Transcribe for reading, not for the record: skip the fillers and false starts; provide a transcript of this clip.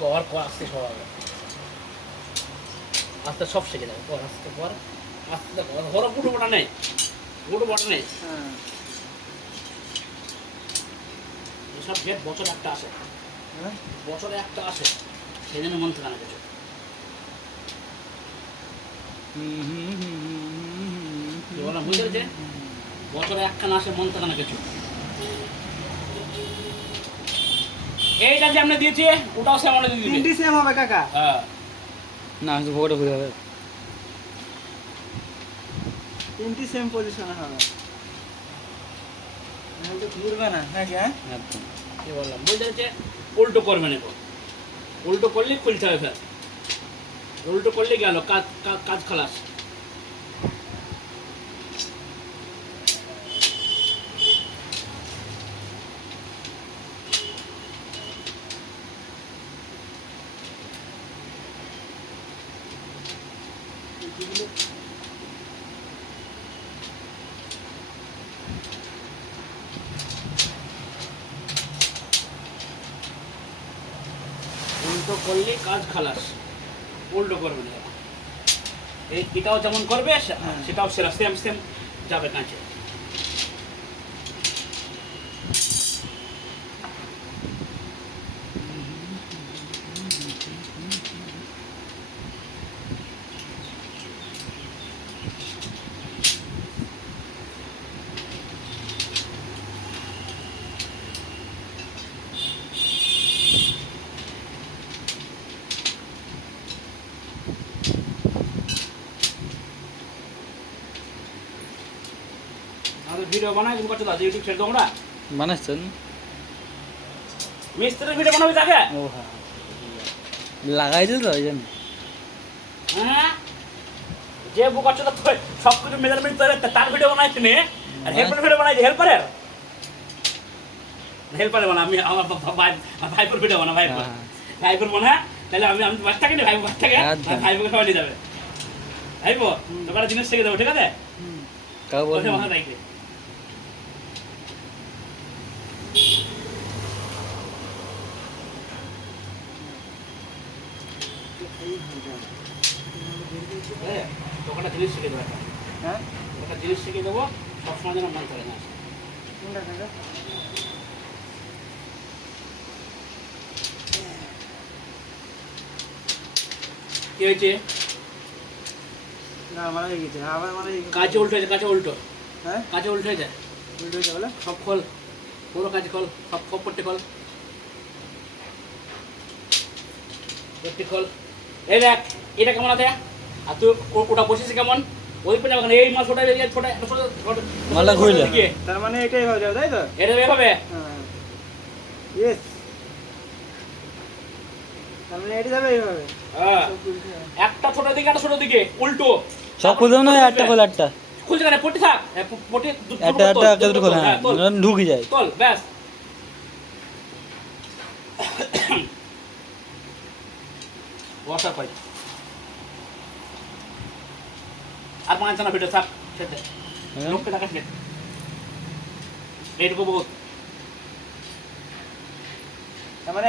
কর কর আস্তে সব হবে, আস্তে সব শিখে যাবে, কর আস্তে কর আস্তে কর, ধরো গুঁটো বাটা নেই, গুঁটো বাটা নেই, হ্যাঁ এসব গেট বছরে একটা আসে, হ্যাঁ বছরে একটা আসে, সেই জন্য মন থাকে না কিছু। কি বললাম বুঝতে পেরেছে? বছরে একখানা আসে, মন থাকে না কিছু। এইটা যে আমরা দিয়েছি ওটাও সে আমাদের দিয়ে দিবে। তিনটি সেম হবে কাকা। হ্যাঁ না শুধু ভোগটা ঘুরে হবে। তিনটি সেম পজিশনে হবে, নাহলে তো ঘুরবে না নাকি? হ্যাঁ একদম। কি বললাম বুঝতে পেরেছে? উল্টো করবে না, উল্টো করলেই খুলতে হবে ফের, উল্টো করলে গেল কাজ, কাজ খালাস। উল্টো করলে কাজ খালাস, উল্টো করবে না। এটাও যেমন করবে সেটাও সেরা সেম সেম যাবে কাঁচে। আমাদের ভিডিও বানাই তুমি করছো দাদা, ইউটিউব ছেড়ে তোমরা বানাচ্ছেন? মিস্ত্রির ভিডিও বানাবি তাকে। ও হ্যাঁ, লাগাইছে তো ওই জন্য। হ্যাঁ যে বুক করছো তো সব কিছু মেজারমেন্ট করে তার ভিডিও বানাইছি নে, আর হেল্পারের ভিডিও বানাইছি, হেল্পারের হেল্পারের বানা, আমি আমার ভাইপুর ভিডিও বানা, ভাইপুর ভাইপুর বানা, তাহলে আমি আমি বাচ্চাকে নিই, ভাই বাচ্চাকে ভাইপুকে সবাই নিয়ে যাবে, ভাইপো তোকে জিনিস শিখে দেবো, ঠিক আছে? কাউ বলছে মাথা রাখবে। তোকে একটা জিনিস শিখে দেবো, হ্যাঁ একটা জিনিস শিখে দেবো, সবসময় যেন মন করে না। কোনটা কাকা? কি হয়েছে? না মারা হয়ে গেছে, আবার মারা হয়ে গেছে। কাছে উল্টো হয়েছে, কাছে উল্টো, হ্যাঁ কাছে উল্টো হয়ে যায়, উল্টো হয়েছে বলে? সব খোল, পুরো কাজ খোল, সব সব করতে খোল, করতে খোল। এই দেখ এটা কেমন আছে, আর তুই ওটা বসেছিস কেমন, ওই পেনে এই মাছ ওটা ছোটা মালা ঘুরলে। তার মানে এটাই হয়ে যাবে তাই তো? এটা এভাবে হ্যাঁ ইয়েস, তার মানে এটা যাবে এইভাবে। হ্যাঁ, সব উল্টে যাবে। একটা ছোট দিকে একটা ছোট দিকে উল্টো, সব খুলতে না, একটা খোল একটা খুলছে কেন, পটি থাক, পটি একটা একটা একটা খোল, হ্যাঁ ঢুকে যায়। তোল ব্যাস। ওয়াটার পাই আর 5 জনা ভিডিও থাক সেটা লোককে দেখাস এইটুকু বহুত।